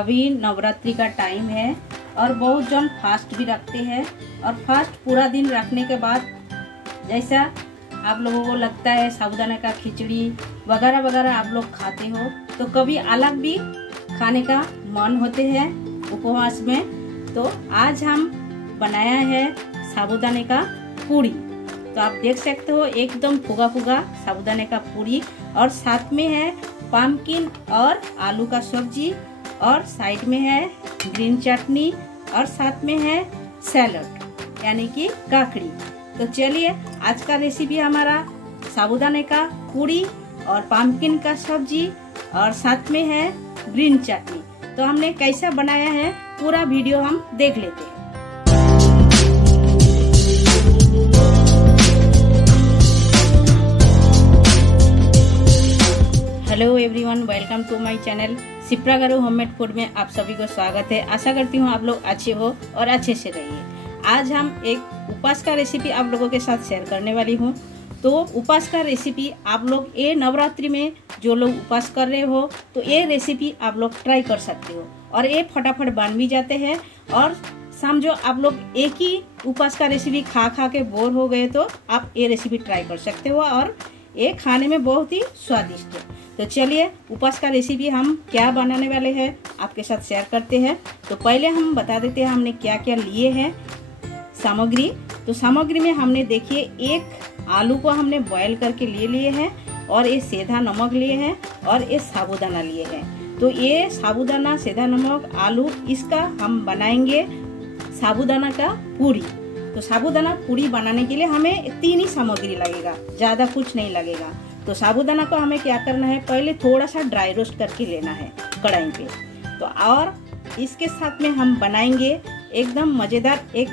अभी नवरात्रि का टाइम है और बहुत जन फास्ट भी रखते हैं। और फास्ट पूरा दिन रखने के बाद जैसा आप लोगों को लगता है साबूदाना का खिचड़ी वगैरह वगैरह आप लोग खाते हो, तो कभी अलग भी खाने का मन होते हैं उपवास में। तो आज हम बनाया है साबूदाने का पूरी। तो आप देख सकते हो एकदम फुगा फुगा साबूदाने का पूरी, और साथ में है पम्पकिन और आलू का सब्जी, और साइड में है ग्रीन चटनी, और साथ में है सैलड यानी कि काकड़ी। तो चलिए आज का रेसिपी हमारा साबूदाने का पूरी और पम्पकिन का सब्जी और साथ में है ग्रीन चटनी। तो हमने कैसा बनाया है पूरा वीडियो हम देख लेते हैं। Hello everyone, welcome to my channel Sipra garu homemade food में आप सभी को स्वागत है। आशा करती हूँ आप लोग अच्छे हो और अच्छे से रहिए। आज हम एक उपवास का रेसिपी आप लोगों के साथ शेयर करने वाली हूँ। तो उपवास का रेसिपी आप लोग ये नवरात्रि में जो लोग उपवास कर रहे हो तो ये रेसिपी आप लोग ट्राई कर सकते हो, और ये फटाफट बन भी जाते हैं। और समझो आप लोग एक ही उपवास का रेसिपी खा खा के बोर हो गए तो आप ये रेसिपी ट्राई कर सकते हो, और ये खाने में बहुत ही स्वादिष्ट है। तो चलिए उपवास का रेसिपी हम क्या बनाने वाले हैं आपके साथ शेयर करते हैं। तो पहले हम बता देते हैं हमने क्या क्या लिए हैं सामग्री। तो सामग्री में हमने देखिए एक आलू को हमने बॉयल करके ले लिए हैं, और ये सेंधा नमक लिए हैं, और ये साबूदाना लिए हैं। तो ये साबूदाना, सेंधा नमक, आलू, इसका हम बनाएंगे साबूदाना का पूरी। तो साबूदाना पूरी बनाने के लिए हमें 3 ही सामग्री लगेगा, ज़्यादा कुछ नहीं लगेगा। तो साबूदाना को हमें क्या करना है, पहले थोड़ा सा ड्राई रोस्ट करके लेना है कढ़ाई पे। तो और इसके साथ में हम बनाएंगे एकदम मज़ेदार एक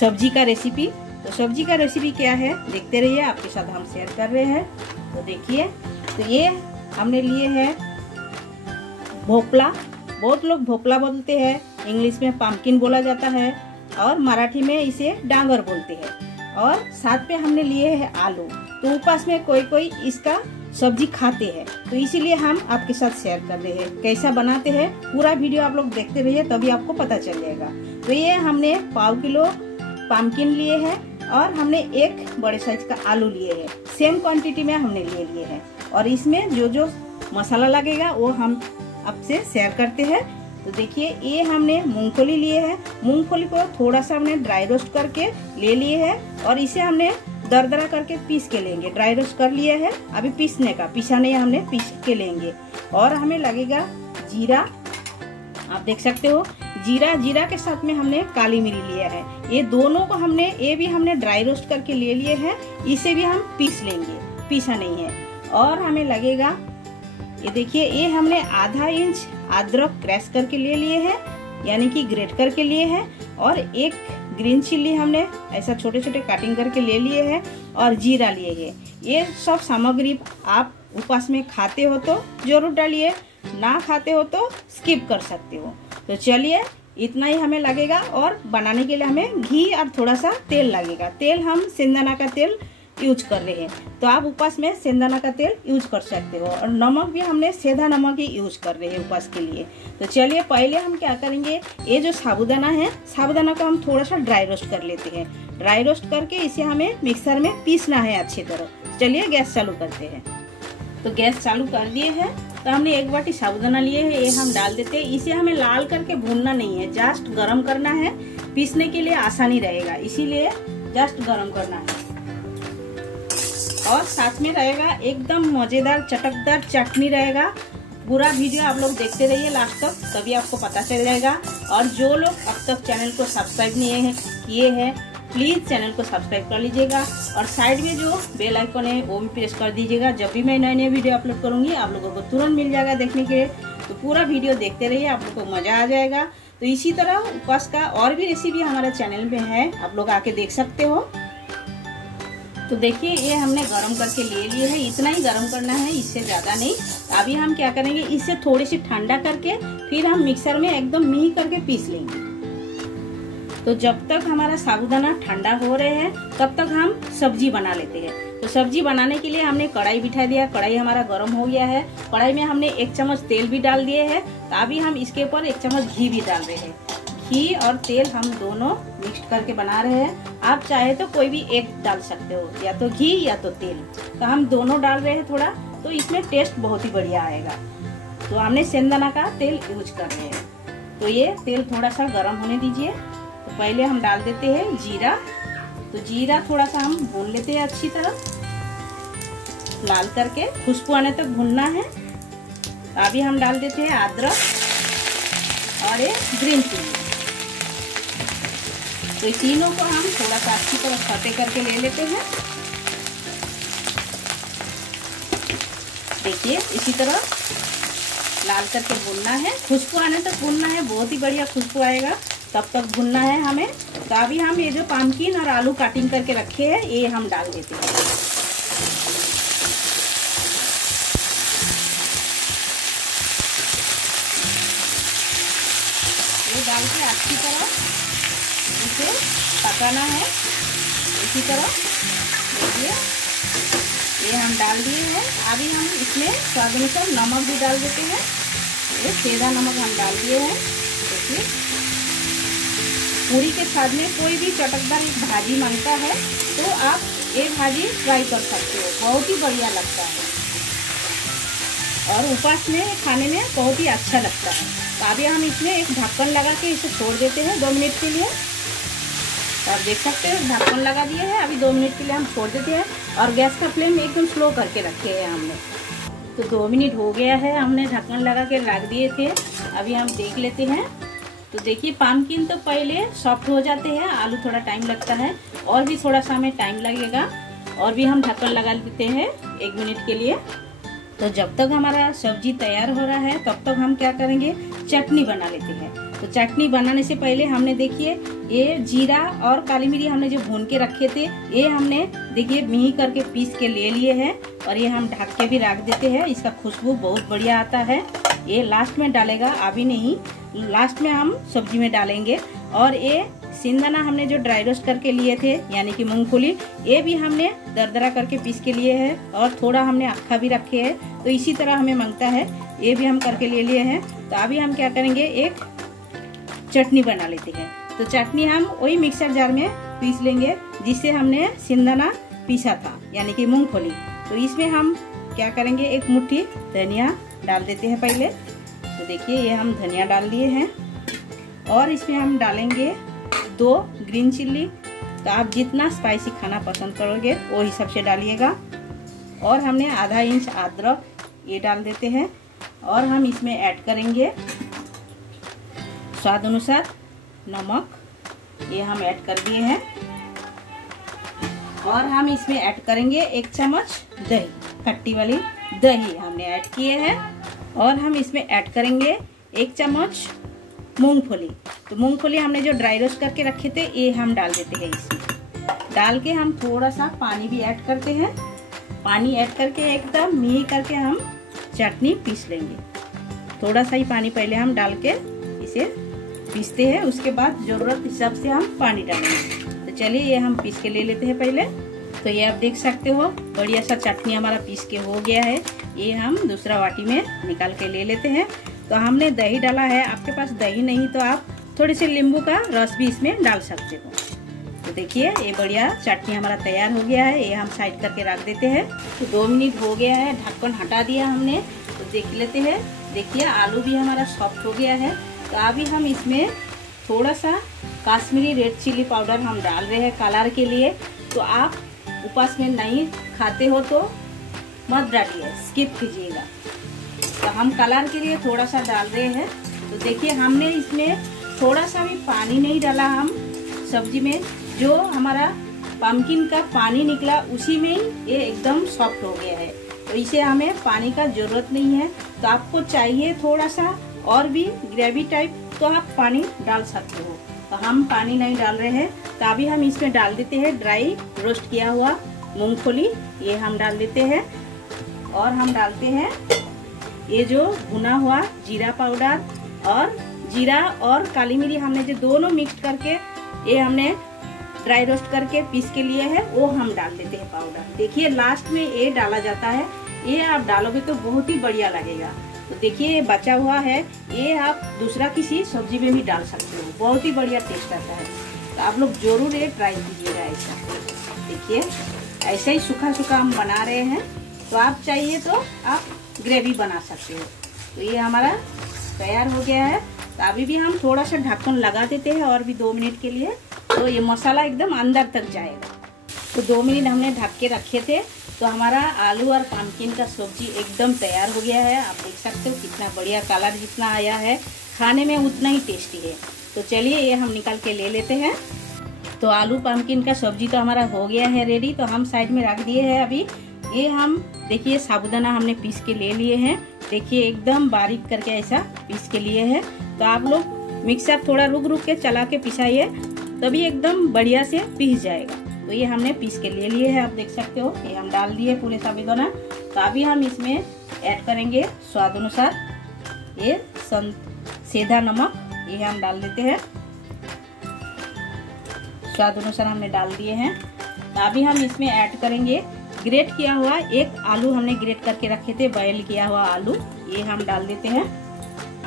सब्जी का रेसिपी। तो सब्जी का रेसिपी क्या है देखते रहिए, आपके साथ हम शेयर कर रहे हैं। तो देखिए, तो ये हमने लिए है भोपला। बहुत लोग भोपला बोलते हैं, इंग्लिश में पम्पकिन बोला जाता है, और मराठी में इसे डांगर बोलते हैं। और साथ में हमने लिए है आलू। तो उपवास में कोई कोई इसका सब्जी खाते हैं, तो इसीलिए हम आपके साथ शेयर कर रहे हैं कैसा बनाते हैं। पूरा वीडियो आप लोग देखते रहिए तभी आपको पता चल जाएगा। तो ये हमने 1/4 किलो पम्पकिन लिए हैं, और हमने एक बड़े साइज का आलू लिए हैं। सेम क्वांटिटी में हमने ले लिए हैं, और इसमें जो जो मसाला लगेगा वो हम आपसे शेयर करते हैं। तो देखिए, ये हमने मूंगफली लिए हैं। मूंगफली को थोड़ा सा हमने ड्राई रोस्ट करके ले लिए हैं, और इसे हमने दरदरा करके पीस के लेंगे। ड्राई रोस्ट कर लिए हैं, अभी पीसने का, पिसा नहीं, हमने पीस के लेंगे। और हमें लगेगा जीरा, आप देख सकते हो जीरा के साथ में हमने काली मिर्च लिया है। ये दोनों को हमने, ये भी हमने ड्राई रोस्ट करके ले लिए हैं, इसे भी हम पीस लेंगे, पीसा नहीं है। और हमें लगेगा, ये देखिए, ये हमने ½ इंच अदरक क्रैश करके ले लिए हैं, यानी कि ग्रेट करके लिए हैं। और एक ग्रीन चिल्ली हमने ऐसा छोटे छोटे कटिंग करके ले लिए हैं, और जीरा लिए हैं। ये सब सामग्री आप उपवास में खाते हो तो जरूर डालिए, ना खाते हो तो स्किप कर सकते हो। तो चलिए, इतना ही हमें लगेगा। और बनाने के लिए हमें घी और थोड़ा सा तेल लगेगा। तेल हम सेंधाना का तेल यूज कर रहे हैं, तो आप उपवास में सेंधाना का तेल यूज कर सकते हो। और नमक भी हमने सेंधा नमक ही यूज कर रहे हैं उपवास के लिए। तो चलिए, पहले हम क्या करेंगे, ये जो साबूदाना है, साबूदाना को हम थोड़ा सा ड्राई रोस्ट कर लेते हैं। ड्राई रोस्ट करके इसे हमें मिक्सर में पीसना है अच्छी तरह। चलिए गैस चालू करते हैं। तो गैस चालू कर दिए हैं। तो हमने 1 बाटी साबूदाना लिए है, ये हम डाल देते हैं। इसे हमें लाल करके भूनना नहीं है, जस्ट गरम करना है, पीसने के लिए आसानी रहेगा, इसीलिए जस्ट गरम करना है। और साथ में रहेगा एकदम मजेदार चटकदार चटनी रहेगा। पूरा वीडियो आप लोग देखते रहिए लास्ट तक, तभी आपको पता चल जाएगा। और जो लोग अब तक चैनल को सब्सक्राइब नहीं किए हैं, प्लीज चैनल को सब्सक्राइब कर लीजिएगा, और साइड में जो बेल आइकन है वो भी प्रेस कर दीजिएगा। जब भी मैं नए वीडियो अपलोड करूंगी आप लोगों को तुरंत मिल जाएगा देखने के लिए। तो पूरा वीडियो देखते रहिए, आप लोगों को मजा आ जाएगा। तो इसी तरह उपवास का और भी रेसिपी हमारे चैनल में है, आप लोग आके देख सकते हो। तो देखिए, ये हमने गरम करके ले लिए है, इतना ही गरम करना है, इससे ज़्यादा नहीं। अभी हम क्या करेंगे, इसे थोड़ी सी ठंडा करके फिर हम मिक्सर में एकदम मिही करके पीस लेंगे। तो जब तक हमारा साबूदाना ठंडा हो रहे हैं तब तक हम सब्जी बना लेते हैं। तो सब्जी बनाने के लिए हमने कढ़ाई बिठा दिया। कढ़ाई हमारा गर्म हो गया है। कढ़ाई में हमने 1 चम्मच तेल भी डाल दिए हैं। तो अभी हम इसके ऊपर 1 चम्मच घी भी डाल रहे हैं। घी और तेल हम दोनों मिक्स करके बना रहे हैं। आप चाहे तो कोई भी एक डाल सकते हो, या तो घी या तो तेल। तो हम दोनों डाल रहे हैं थोड़ा, तो इसमें टेस्ट बहुत ही बढ़िया आएगा। तो हमने सेंधना का तेल यूज कर रहे हैं। तो ये तेल थोड़ा सा गर्म होने दीजिए। तो पहले हम डाल देते हैं जीरा। तो जीरा थोड़ा सा हम भून लेते हैं अच्छी तरह, लाल करके खुशबू आने तक भूनना है। अभी हम डाल देते हैं अदरक और ये ग्रीन चिली। तो इन तीनों को हम थोड़ा सा अच्छी तरह सौटे करके ले लेते हैं। देखिए इसी तरह लाल करके भूनना है, खुशबू आने तक भूनना है। बहुत ही बढ़िया खुशबू आएगा तब तक भूनना है हमें। तो अभी हम ये जो पम्पकिन और आलू कटिंग करके रखे हैं ये हम डाल देते हैं। ये डाल के अच्छी तरह इसे पकाना है। इसी तरह देखिए ये हम डाल दिए हैं। अभी हम इसमें स्वाद अनुसार नमक भी डाल देते हैं। ये सेंधा नमक हम डाल दिए हैं। देखिए पूरी के साथ में कोई भी चटकदार भाजी मांगता है तो आप ये भाजी ट्राई कर सकते हो, बहुत ही बढ़िया लगता है और उपवास में खाने में बहुत ही अच्छा लगता है। तो अभी हम इसमें एक ढक्कन लगा के इसे छोड़ देते हैं 2 मिनट के लिए। तो आप देख सकते हैं ढक्कन लगा दिए हैं। अभी 2 मिनट के लिए हम छोड़ देते हैं और गैस का फ्लेम एकदम स्लो करके रखे हैं हमने। तो 2 मिनट हो गया है, हमने ढक्कन लगा के रख दिए थे। अभी हम देख लेते हैं। तो देखिए पम्पकिन तो पहले सॉफ्ट हो जाते हैं, आलू थोड़ा टाइम लगता है और भी थोड़ा सा हमें टाइम लगेगा। और भी हम ढक्कन लगा देते हैं 1 मिनट के लिए। तो जब तक हमारा सब्जी तैयार हो रहा है तब तक हम क्या करेंगे, चटनी बना लेते हैं। तो चटनी बनाने से पहले हमने देखिए ये जीरा और काली मिर्च हमने जो भून के रखे थे ये हमने देखिए मिही करके पीस के ले लिए हैं और ये हम ढक के भी रख देते हैं। इसका खुशबू बहुत बढ़िया आता है। ये लास्ट में डालेगा, अभी नहीं, लास्ट में हम सब्जी में डालेंगे। और ये सेंधना हमने जो ड्राई रोस्ट करके लिए थे यानी कि मूंगफली, ये भी हमने दरदरा करके पीस के लिए है और थोड़ा हमने अक्खा भी रखे है। तो इसी तरह हमें मांगता है, ये भी हम करके ले लिए हैं। तो अभी हम क्या करेंगे, एक चटनी बना लेते हैं। तो चटनी हम वही मिक्सर जार में पीस लेंगे जिससे हमने सेंधना पीसा था यानी कि मूंगफली। तो इसमें हम क्या करेंगे, एक मुट्ठी धनिया डाल देते हैं पहले। तो देखिए ये हम धनिया डाल दिए हैं और इसमें हम डालेंगे 2 ग्रीन चिल्ली। तो आप जितना स्पाइसी खाना पसंद करोगे वो हिसाब से डालिएगा। और हमने आधा इंच अदरक ये डाल देते हैं और हम इसमें ऐड करेंगे स्वाद अनुसार नमक, ये हम ऐड कर दिए हैं। और हम इसमें ऐड करेंगे 1 चम्मच दही, खट्टी वाली दही हमने ऐड किए हैं। और हम इसमें ऐड करेंगे 1 चम्मच मूंगफली। तो मूंगफली हमने जो ड्राई रोस्ट करके रखे थे ये हम डाल देते हैं। इसमें डाल के हम थोड़ा सा पानी भी ऐड करते हैं। पानी ऐड करके एकदम मिही करके हम चटनी पीस लेंगे। थोड़ा सा ही पानी पहले हम डाल के इसे पीसते हैं, उसके बाद जरूरत हिसाब से हम पानी डालेंगे। तो चलिए ये हम पीस के ले लेते हैं पहले। तो ये आप देख सकते हो बढ़िया सा चटनी हमारा पीस के हो गया है। ये हम दूसरा वाटी में निकाल के ले लेते हैं। तो हमने दही डाला है, आपके पास दही नहीं तो आप थोड़ी सी नींबू का रस भी इसमें डाल सकते हो। तो देखिए ये बढ़िया चटनी हमारा तैयार हो गया है। ये हम साइड करके रख देते हैं। तो 2 मिनट हो गया है, ढक्कन हटा दिया हमने। तो देख लेते हैं। देखिए आलू भी हमारा सॉफ्ट हो गया है। तो अभी हम इसमें थोड़ा सा कश्मीरी रेड चिली पाउडर हम डाल रहे हैं कलर के लिए। तो आप उपवास में नहीं खाते हो तो मत डालिए, स्किप कीजिएगा। तो हम कलर के लिए थोड़ा सा डाल रहे हैं। तो देखिए हमने इसमें थोड़ा सा भी पानी नहीं डाला। हम सब्जी में जो हमारा पम्पकिन का पानी निकला उसी में ही ये एकदम सॉफ्ट हो गया है। तो इसे हमें पानी का जरूरत नहीं है। तो आपको चाहिए थोड़ा सा और भी ग्रेवी टाइप तो आप पानी डाल सकते हो। तो हम पानी नहीं डाल रहे हैं। तो अभी हम इसमें डाल देते हैं ड्राई रोस्ट किया हुआ मूंगफली, ये हम डाल देते हैं। और हम डालते हैं ये जो भुना हुआ जीरा पाउडर और जीरा और काली मिर्च हमने जो दोनों मिक्स करके ये हमने ड्राई रोस्ट करके पीस के लिए है वो हम डाल देते हैं पाउडर। देखिए लास्ट में ये डाला जाता है, ये आप डालोगे तो बहुत ही बढ़िया लगेगा। तो देखिए बचा हुआ है, ये आप दूसरा किसी सब्जी में भी डाल सकते हो, बहुत ही बढ़िया टेस्ट आता है। तो आप लोग जरूर ये ट्राई कीजिएगा ऐसा। देखिए ऐसा ही सूखा सूखा हम बना रहे हैं, तो आप चाहिए तो आप ग्रेवी बना सकते हो। तो ये हमारा तैयार हो गया है। तो अभी भी हम थोड़ा सा ढक्कन लगा देते हैं और भी 2 मिनट के लिए, तो ये मसाला एकदम अंदर तक जाएगा। तो 2 मिनट हमने ढक के रखे थे, तो हमारा आलू और पम्पकिन का सब्जी एकदम तैयार हो गया है। आप देख सकते हो कितना बढ़िया कलर जितना आया है, खाने में उतना ही टेस्टी है। तो चलिए ये हम निकाल के ले लेते हैं। तो आलू पम्पकिन का सब्जी तो हमारा हो गया है रेडी, तो हम साइड में रख दिए हैं। अभी ये हम देखिए साबूदाना हमने पीस के ले लिए हैं। देखिए एकदम बारीक करके ऐसा पीस के लिए है। तो आप लोग मिक्सर थोड़ा रुक रुक के चला के पिसाइए, तभी एकदम बढ़िया से पीस जाएगा। तो ये हमने पीस के ले लिए हैं, आप देख सकते हो। ये हम डाल दिए पूरे साबूदाना। तो अभी हम इसमें ऐड करेंगे स्वाद अनुसार ये सेंधा नमक, ये हम डाल देते हैं। स्वाद अनुसार हमने डाल दिए हैं। तो अभी हम इसमें ऐड करेंगे ग्रेट किया हुआ एक आलू, हमने ग्रेट करके रखे थे, बॉयल किया हुआ आलू, ये हम डाल देते हैं।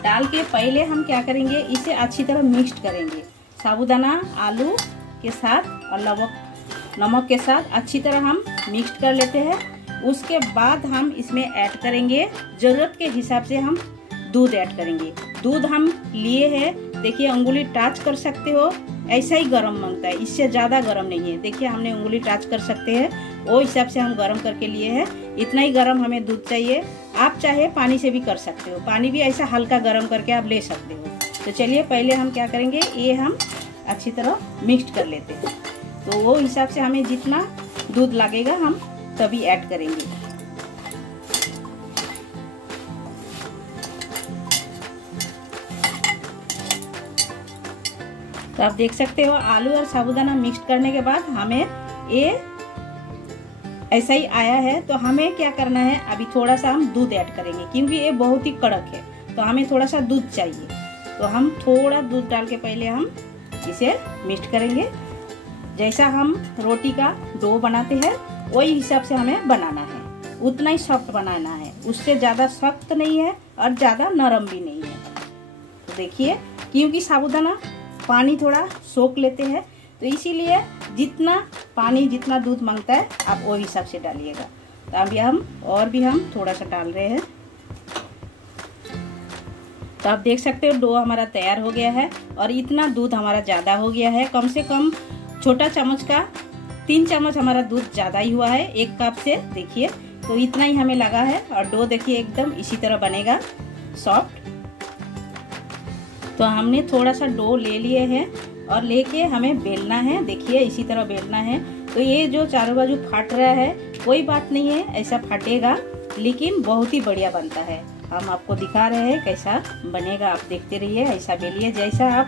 डाल के पहले हम क्या करेंगे, इसे अच्छी तरह मिक्स करेंगे साबूदाना आलू के साथ और नमक के साथ अच्छी तरह हम मिक्स कर लेते हैं। उसके बाद हम इसमें ऐड करेंगे जरूरत के हिसाब से हम दूध ऐड करेंगे। दूध हम लिए हैं, देखिए अंगुली टच कर सकते हो, ऐसा ही गर्म मांगता है, इससे ज़्यादा गर्म नहीं है। देखिए हमने अंगुली टच कर सकते हैं, वो हिसाब से हम गर्म करके लिए हैं। इतना ही गर्म हमें दूध चाहिए। आप चाहे पानी से भी कर सकते हो, पानी भी ऐसा हल्का गर्म करके आप ले सकते हो। तो चलिए पहले हम क्या करेंगे, ये हम अच्छी तरह मिक्स कर लेते हैं। तो वो हिसाब से हमें जितना दूध लगेगा हम तभी ऐड करेंगे। तो आप देख सकते हो आलू और साबूदाना मिक्स करने के बाद हमें ये ऐसा ही आया है। तो हमें क्या करना है, अभी थोड़ा सा हम दूध ऐड करेंगे, क्योंकि ये बहुत ही कड़क है, तो हमें थोड़ा सा दूध चाहिए। तो हम थोड़ा दूध डाल के पहले हम इसे मिक्स करेंगे। जैसा हम रोटी का डो बनाते हैं वही हिसाब से हमें बनाना है, उतना ही सॉफ्ट बनाना है, उससे ज़्यादा सख्त नहीं है और ज़्यादा नरम भी नहीं है। तो देखिए क्योंकि साबूदाना पानी थोड़ा सोख लेते हैं, तो इसीलिए जितना पानी जितना दूध मांगता है आप वो हिसाब से डालिएगा। तो अभी हम थोड़ा सा डाल रहे हैं। तो आप देख सकते हो डो हमारा तैयार हो गया है और इतना दूध हमारा ज़्यादा हो गया है। कम से कम छोटा चम्मच का 3 चम्मच हमारा दूध ज़्यादा ही हुआ है 1 कप से। देखिए तो इतना ही हमें लगा है और डो देखिए एकदम इसी तरह बनेगा सॉफ्ट। तो हमने थोड़ा सा डो ले लिए हैं और लेके हमें बेलना है। देखिए इसी तरह बेलना है। तो ये जो चारों बाजू फट रहा है कोई बात नहीं है, ऐसा फटेगा लेकिन बहुत ही बढ़िया बनता है। हम आपको दिखा रहे हैं कैसा बनेगा, आप देखते रहिए। ऐसा बेलिए, जैसा आप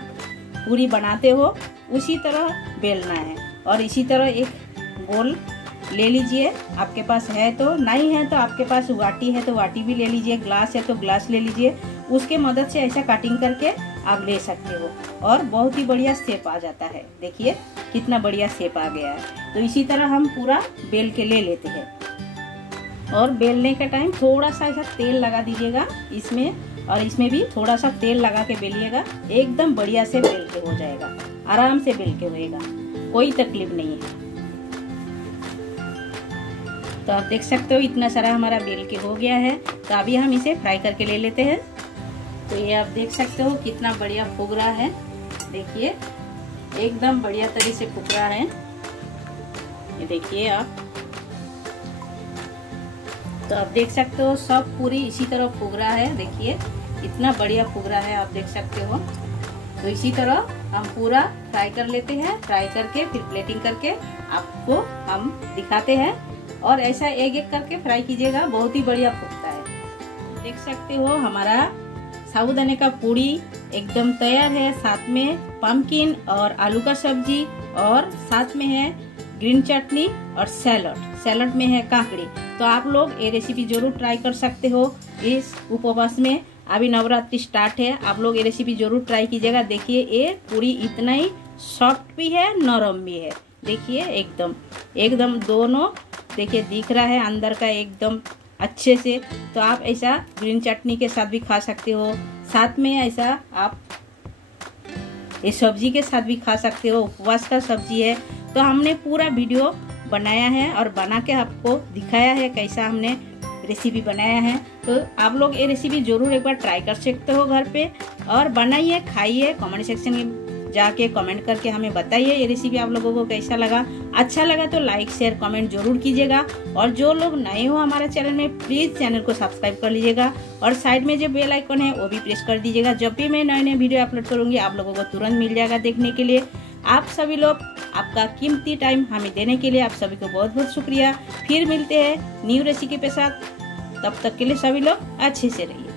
पूरी बनाते हो उसी तरह बेलना है। और इसी तरह एक गोल ले लीजिए, आपके पास है तो, नहीं है तो आपके पास वाटी है तो वाटी भी ले लीजिए, ग्लास है तो ग्लास ले लीजिए। उसके मदद से ऐसा कटिंग करके आप ले सकते हो और बहुत ही बढ़िया शेप आ जाता है। देखिए कितना बढ़िया शेप आ गया है। तो इसी तरह हम पूरा बेल के ले लेते हैं। और बेलने का टाइम थोड़ा सा ऐसा तेल लगा दीजिएगा इसमें, और इसमें भी थोड़ा सा तेल लगा के बेलिएगा, एकदम बढ़िया से बेल के हो जाएगा, आराम से बेल के होएगा, कोई तकलीफ नहीं है। तो आप देख सकते हो इतना सारा हमारा बेल के हो गया है। तो अभी हम इसे फ्राई करके ले लेते हैं। तो ये आप देख सकते हो कितना बढ़िया फूल रहा है, देखिए एकदम बढ़िया तरीके से फूल रहा है, ये देखिए आप। तो आप देख सकते हो सब पूरी इसी तरह फूल रहा है, देखिए इतना बढ़िया फूल रहा है, आप देख सकते हो। तो इसी तरह हम पूरा फ्राई कर लेते हैं। फ्राई करके फिर प्लेटिंग करके आपको हम दिखाते हैं। और ऐसा एक एक करके फ्राई कीजिएगा, बहुत ही बढ़िया फूलता है। देख सकते हो हमारा साबूदाने का पूड़ी एकदम तैयार है। साथ में पम्पकिन और आलू का सब्जी और साथ में है ग्रीन चटनी और सैलड में है काकड़ी। तो आप लोग ये रेसिपी जरूर ट्राई कर सकते हो इस उपवास में। अभी नवरात्रि स्टार्ट है, आप लोग ये रेसिपी जरूर ट्राई कीजिएगा। देखिए ये पूरी इतना ही सॉफ्ट भी है, नरम भी है। देखिए एकदम एकदम दोनों देखिए दिख रहा है अंदर का एकदम अच्छे से। तो आप ऐसा ग्रीन चटनी के साथ भी खा सकते हो, साथ में ऐसा आप इस सब्जी के साथ भी खा सकते हो। उपवास का सब्जी है। तो हमने पूरा वीडियो बनाया है और बना के आपको दिखाया है कैसा हमने रेसिपी बनाया है। तो आप लोग ये रेसिपी जरूर एक बार ट्राई कर सकते हो घर पे, और बनाइए, खाइए। कमेंट सेक्शन में जाके कमेंट करके हमें बताइए ये रेसिपी आप लोगों को कैसा लगा। अच्छा लगा तो लाइक शेयर कमेंट जरूर कीजिएगा, और जो लोग नए हो हमारे चैनल में प्लीज चैनल को सब्सक्राइब कर लीजिएगा, और साइड में जो बेल आइकन है वो भी प्रेस कर दीजिएगा। जब भी मैं नए नए वीडियो अपलोड करूंगी आप लोगों को तुरंत मिल जाएगा देखने के लिए। आप सभी लोग आपका कीमती टाइम हमें देने के लिए आप सभी को बहुत बहुत शुक्रिया। फिर मिलते हैं न्यू रेसिपी के साथ, तब तक के लिए सभी लोग अच्छे से रहिए।